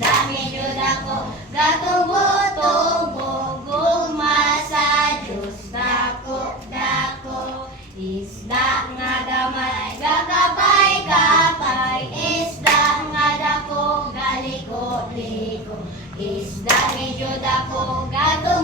isda medyo dako, gatubo-tubo, gugma sa Diyos, dako-dako. Isda nga gamay, gakapay-kapay, isda nga dako, galiko-liko. Isda medyo dako, gatubo